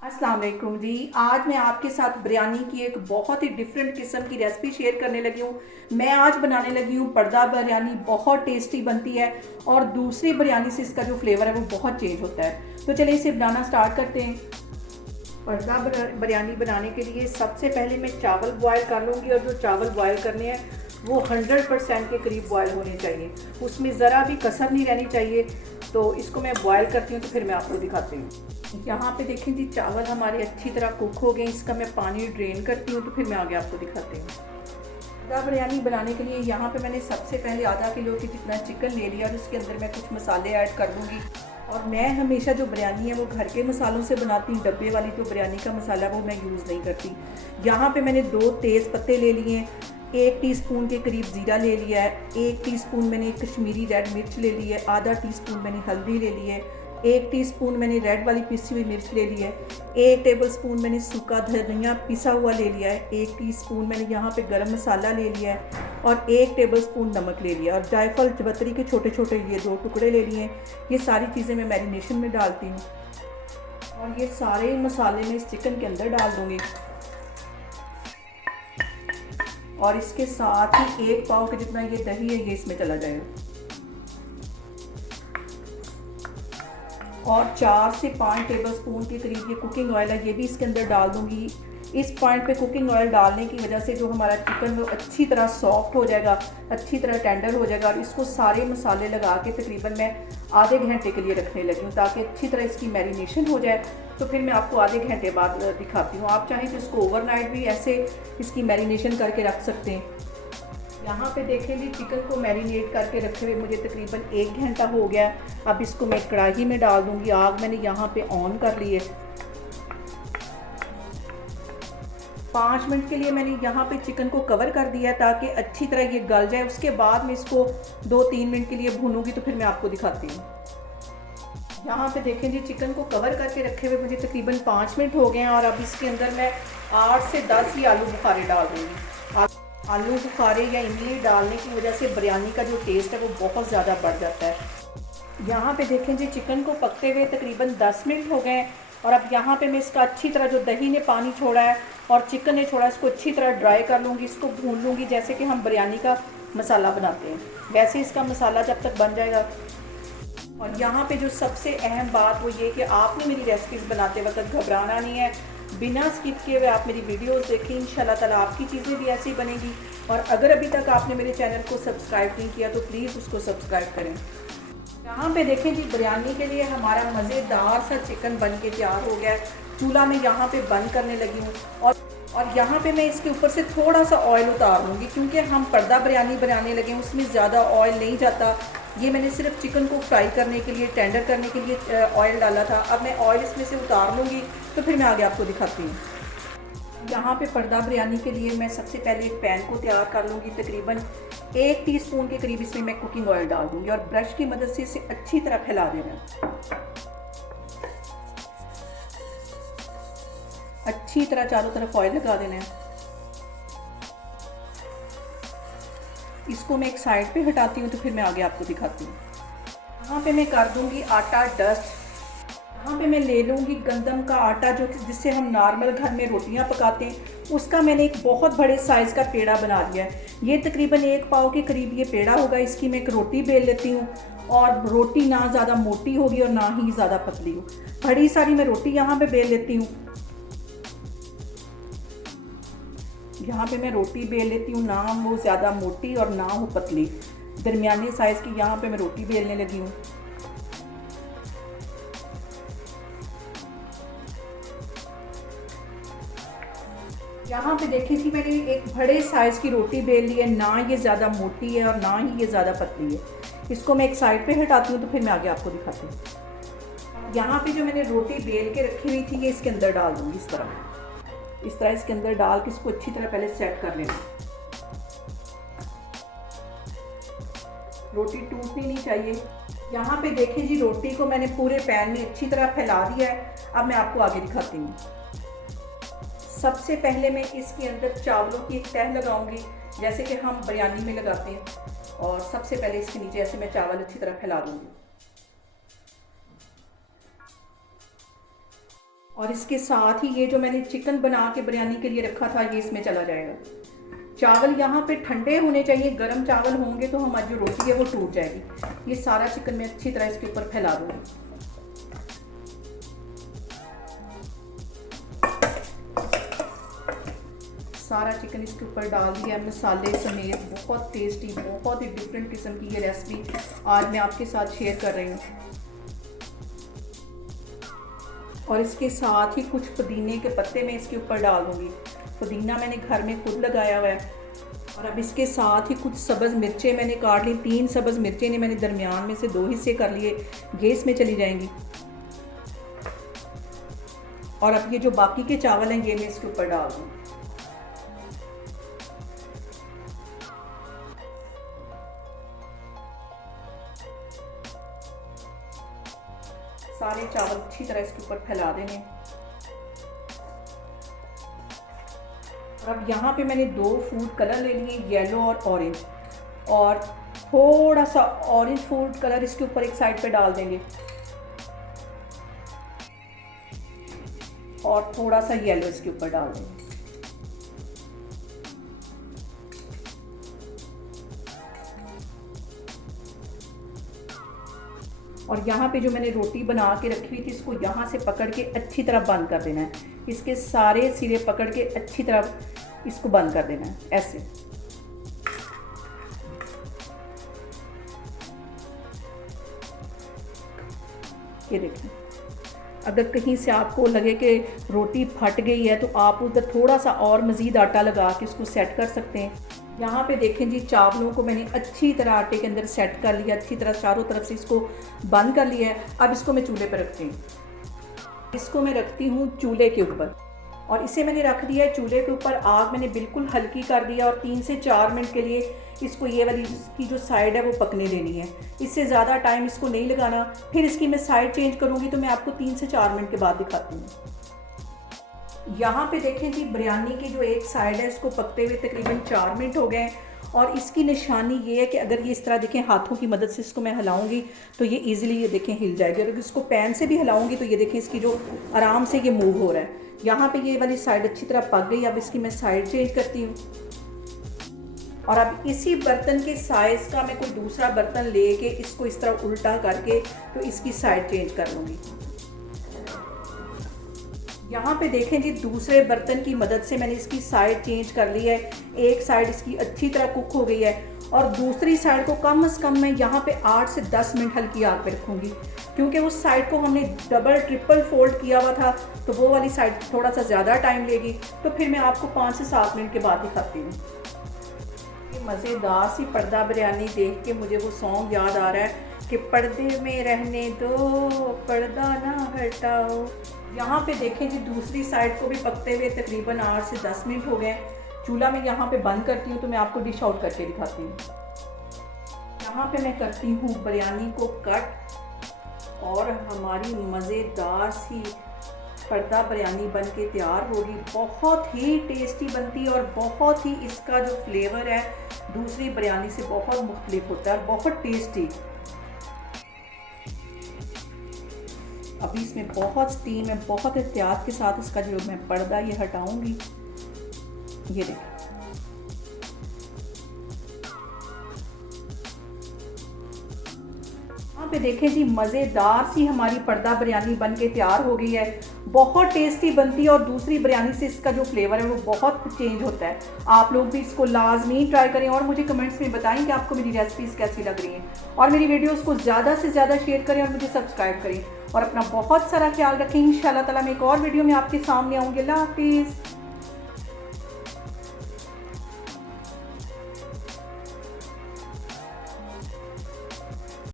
अस्सलाम वालेकुम जी। आज मैं आपके साथ बिरयानी की एक बहुत ही डिफरेंट किस्म की रेसिपी शेयर करने लगी हूँ। मैं आज बनाने लगी हूँ पर्दा बिरयानी। बहुत टेस्टी बनती है और दूसरी बिरयानी से इसका जो फ्लेवर है वो बहुत चेंज होता है। तो चलिए इसे बनाना स्टार्ट करते हैं। पर्दा बिरयानी बनाने के लिए सबसे पहले मैं चावल बॉयल कर लूँगी और जो चावल बॉयल करने हैं वो 100% के करीब बॉयल होने चाहिए, उसमें ज़रा भी कसर नहीं रहनी चाहिए। तो इसको मैं बॉयल करती हूँ तो फिर मैं आपको दिखाती हूँ। यहाँ पे देखें जी, चावल हमारे अच्छी तरह कुक हो गए। इसका मैं पानी ड्रेन करती हूँ तो फिर मैं आगे आपको दिखाती हूँ। पर्दा बिरयानी बनाने के लिए यहाँ पे मैंने सबसे पहले आधा किलो के जितना चिकन ले लिया और उसके अंदर मैं कुछ मसाले ऐड कर दूँगी। और मैं हमेशा जो बिरयानी है वो घर के मसालों से बनाती हूँ। डब्बे वाली जो बिरयानी का मसाला वो मैं यूज़ नहीं करती। यहाँ पे मैंने 2 तेज़ पत्ते ले लिए हैं, 1 टीस्पून के करीब ज़ीरा ले लिया है, 1 टीस्पून मैंने कश्मीरी रेड मिर्च ले ली है, आधा टीस्पून मैंने हल्दी ले ली है, 1 टीस्पून मैंने रेड वाली पिसी हुई मिर्च ले ली है, 1 टेबलस्पून मैंने सूखा धनिया पिसा हुआ ले लिया है, 1 टीस्पून मैंने यहाँ पे गरम मसाला ले लिया है और 1 टेबलस्पून नमक ले लिया और जायफल जवतरी के छोटे छोटे ये 2 टुकड़े ले लिए हैं। ये सारी चीज़ें मैं मैरिनेशन में डालती हूँ और ये सारे मसाले मैं इस चिकन के अंदर डाल दूँगी और इसके साथ ही 1 पाव के जितना ये दही है ये इसमें चला जाएगा और 4 से 5 टेबलस्पून के करीब ये कुकिंग ऑयल है, ये भी इसके अंदर डाल दूंगी। इस पॉइंट पे कुकिंग ऑयल डालने की वजह से जो हमारा चिकन वो अच्छी तरह सॉफ्ट हो जाएगा, अच्छी तरह टेंडर हो जाएगा और इसको सारे मसाले लगा के तकरीबन मैं आधे घंटे के लिए रखने लगी हूँ ताकि अच्छी तरह इसकी मैरिनेशन हो जाए। तो फिर मैं आपको आधे घंटे बाद दिखाती हूँ। आप चाहें तो इसको ओवरनाइट भी ऐसे इसकी मैरिनेशन करके रख सकते हैं। यहाँ पे देखें जी, चिकन को मैरिनेट करके रखे हुए मुझे तकरीबन 1 घंटा हो गया। अब इसको मैं कढ़ाई में डाल दूँगी। आग मैंने यहाँ पे ऑन कर ली है। 5 मिनट के लिए मैंने यहाँ पे चिकन को कवर कर दिया ताकि अच्छी तरह ये गल जाए। उसके बाद मैं इसको 2-3 मिनट के लिए भूनूंगी तो फिर मैं आपको दिखाती हूँ। यहाँ पे देखें जी, चिकन को कवर करके रखे हुए मुझे तकरीबन 5 मिनट हो गए हैं और अब इसके अंदर मैं 8 से 10 ही आलू बुखारे डाल दूँगी। आलू बुखारे या इमली डालने की वजह से बिरयानी का जो टेस्ट है वो बहुत ज़्यादा बढ़ जाता है। यहाँ पे देखें जी, चिकन को पकते हुए तकरीबन 10 मिनट हो गए और अब यहाँ पे मैं इसका अच्छी तरह जो दही ने पानी छोड़ा है और चिकन ने छोड़ा, इसको अच्छी तरह ड्राई कर लूँगी। इसको भून लूँगी जैसे कि हम बिरयानी का मसाला बनाते हैं, वैसे इसका मसाला जब तक बन जाएगा। और यहाँ पे जो सबसे अहम बात वो ये कि आपने मेरी रेसिपीज़ बनाते वक्त घबराना नहीं है। बिना स्किप किए हुए आप मेरी वीडियोस देखें, इंशाल्लाह ताला आपकी चीज़ें भी ऐसी बनेंगी। और अगर अभी तक आपने मेरे चैनल को सब्सक्राइब नहीं किया तो प्लीज़ उसको सब्सक्राइब करें। यहाँ पे देखें जी, बिरयानी के लिए हमारा मज़ेदार सा चिकन बन के तैयार हो गया है। चूल्हा मैं यहाँ पे बंद करने लगी हूँ और यहाँ पे मैं इसके ऊपर से थोड़ा सा ऑयल उतार लूँगी क्योंकि हम पर्दा बिरयानी बनाने लगे हैं, उसमें ज़्यादा ऑयल नहीं जाता। ये मैंने सिर्फ चिकन को फ्राई करने के लिए, टेंडर करने के लिए ऑयल डाला था। अब मैं ऑयल इसमें से उतार लूँगी तो फिर मैं आगे आपको दिखाती हूँ। यहाँ पे पर्दा बिरयानी के लिए मैं सबसे पहले एक पैन को तैयार कर लूँगी। तकरीबन 1 टीस्पून के करीब इसमें मैं कुकिंग ऑयल डाल दूँगी और ब्रश की मदद से इसे अच्छी तरह फैला देना। अच्छी तरह चारों तरफ ऑयल लगा देना है। इसको मैं एक साइड पे हटाती हूँ तो फिर मैं आगे आपको दिखाती हूँ। यहाँ पे मैं कर दूँगी आटा डस्ट। यहाँ पे मैं ले लूँगी गंदम का आटा जो जिससे हम नॉर्मल घर में रोटियाँ पकाते हैं, उसका मैंने एक बहुत बड़े साइज़ का पेड़ा बना दिया है। ये तकरीबन 1 पाव के करीब ये पेड़ा होगा। इसकी मैं एक रोटी बेल लेती हूँ और रोटी ना ज़्यादा मोटी होगी और ना ही ज़्यादा पतली हो। बड़ी सारी मैं रोटी यहाँ पे बेल लेती हूँ। यहाँ पे मैं रोटी बेल लेती हूँ, ना वो ज़्यादा मोटी और ना हो पतली, दरमियाने साइज़ की यहाँ पे मैं रोटी बेलने लगी हूँ। यहाँ पे देखिए कि मैंने एक बड़े साइज़ की रोटी बेल ली है, ना ये ज़्यादा मोटी है और ना ही ये ज़्यादा पतली है। इसको मैं एक साइड पे हटाती हूँ तो फिर मैं आगे आपको दिखाती हूँ। यहाँ पे जो मैंने रोटी बेल के रखी हुई थी ये इसके अंदर डाल दूँगी। इस तरह इसके अंदर डाल के इसको अच्छी तरह पहले सेट कर लेना। रोटी टूटनी नहीं चाहिए। यहाँ पे देखिए जी, रोटी को मैंने पूरे पैन में अच्छी तरह फैला दिया है। अब मैं आपको आगे दिखाती हूँ। सबसे पहले मैं इसके अंदर चावलों की एक तह लगाऊंगी जैसे कि हम बिरयानी में लगाते हैं और सबसे पहले इसके नीचे ऐसे मैं चावल अच्छी तरह फैला दूँगी। और इसके साथ ही ये जो मैंने चिकन बना के बिरयानी के लिए रखा था ये इसमें चला जाएगा। चावल यहाँ पे ठंडे होने चाहिए, गर्म चावल होंगे तो हमारी जो रोटी है वो टूट जाएगी। ये सारा चिकन मैं अच्छी तरह इसके ऊपर फैला दूँगी। सारा चिकन इसके ऊपर डाल दिया मसाले समेत। बहुत टेस्टी, बहुत ही डिफरेंट किस्म की ये रेसिपी आज मैं आपके साथ शेयर कर रही हूँ। और इसके साथ ही कुछ पुदीने के पत्ते मैं इसके ऊपर डाल दूँगी। पुदीना मैंने घर में खुद लगाया हुआ है। और अब इसके साथ ही कुछ सब्ज़ मिर्चें मैंने काट ली। 3 सब्ज़ मिर्चें ने मैंने दरमियान में से 2 हिस्से कर लिए, गैस में चली जाएंगी। और अब ये जो बाकी के चावल हैं ये मैं इसके ऊपर डाल दूँ। सारे चावल अच्छी तरह इसके ऊपर फैला देने। और अब यहाँ पे मैंने 2 फूड कलर ले लिए, येलो और ऑरेंज, और थोड़ा सा ऑरेंज फूड कलर इसके ऊपर एक साइड पे डाल देंगे और थोड़ा सा येलो इसके ऊपर डाल देंगे। और यहाँ पे जो मैंने रोटी बना के रखी हुई थी इसको यहाँ से पकड़ के अच्छी तरह बंद कर देना है। इसके सारे सिरे पकड़ के अच्छी तरह इसको बंद कर देना है ऐसे। ये देखिए, अगर कहीं से आपको लगे कि रोटी फट गई है तो आप उधर थोड़ा सा और मज़ीद आटा लगा के इसको सेट कर सकते हैं। यहाँ पे देखें जी, चावलों को मैंने अच्छी तरह आटे के अंदर सेट कर लिया, अच्छी तरह चारों तरफ से इसको बंद कर लिया है। अब इसको मैं चूल्हे पर रखती हूँ। इसको मैं रखती हूँ चूल्हे के ऊपर, और इसे मैंने रख दिया है चूल्हे के ऊपर। आग मैंने बिल्कुल हल्की कर दिया और 3 से 4 मिनट के लिए इसको ये वाली इसकी जो साइड है वो पकने देनी है। इससे ज़्यादा टाइम इसको नहीं लगाना। फिर इसकी मैं साइड चेंज करूँगी तो मैं आपको 3 से 4 मिनट के बाद दिखाती हूँ। यहाँ पे देखें जी, बिरयानी की जो एक साइड है इसको पकते हुए तकरीबन 4 मिनट हो गए हैं। और इसकी निशानी ये है कि अगर ये इस तरह देखें हाथों की मदद से इसको मैं हिलाऊंगी तो ये इजीली ये देखें हिल जाएगी। और इसको पैन से भी हिलाऊंगी तो ये देखें इसकी जो आराम से ये मूव हो रहा है। यहाँ पे ये वाली साइड अच्छी तरह पक गई। अब इसकी मैं साइड चेंज करती हूँ। और अब इसी बर्तन के साइज़ का मैं कोई दूसरा बर्तन लेके इसको इस तरह उल्टा करके तो इसकी साइड चेंज कर लूँगी। यहाँ पे देखें जी, दूसरे बर्तन की मदद से मैंने इसकी साइड चेंज कर ली है। एक साइड इसकी अच्छी तरह कुक हो गई है और दूसरी साइड को कम से कम मैं यहाँ पे 8 से 10 मिनट हल्की आग पे रखूँगी, क्योंकि उस साइड को हमने डबल ट्रिपल फोल्ड किया हुआ था तो वो वाली साइड थोड़ा सा ज़्यादा टाइम लेगी। तो फिर मैं आपको 5 से 7 मिनट के बाद दिखाती हूँ। ये मज़ेदार सी पर्दा बिरयानी देख के मुझे वो सॉन्ग याद आ रहा है कि पर्दे में रहने दो, पर्दा ना हटाओ। यहाँ पे देखें जी, दूसरी साइड को भी पकते हुए तकरीबन 8 से 10 मिनट हो गए। चूल्हा मैं यहाँ पे बंद करती हूँ तो मैं आपको डिश आउट करके दिखाती हूँ। यहाँ पे मैं करती हूँ बिरयानी को कट और हमारी मज़ेदार सी पर्दा बिरयानी बन के तैयार होगी। बहुत ही टेस्टी बनती है और बहुत ही इसका जो फ्लेवर है दूसरी बिरयानी से बहुत मुख्तलिफ होता है, बहुत टेस्टी। अभी इसमें बहुत स्टीम है, बहुत एहतियात के साथ इसका जो मैं पर्दा ये हटाऊंगी। ये देखिए, यहाँ पे देखें जी, मज़ेदार सी हमारी पर्दा बिरयानी बन के तैयार हो गई है। बहुत टेस्टी बनती है और दूसरी बिरयानी से इसका जो फ्लेवर है वो बहुत चेंज होता है। आप लोग भी इसको लाजमी ट्राई करें और मुझे कमेंट्स में बताएं कि आपको मेरी रेसिपीज़ कैसी लग रही हैं। और मेरी वीडियोस को ज़्यादा से ज़्यादा शेयर करें और मुझे सब्सक्राइब करें और अपना बहुत सारा ख्याल रखें। इंशाल्लाह ताला मैं एक और वीडियो में आपके सामने आऊँगी। अल्लाह हाफिज़।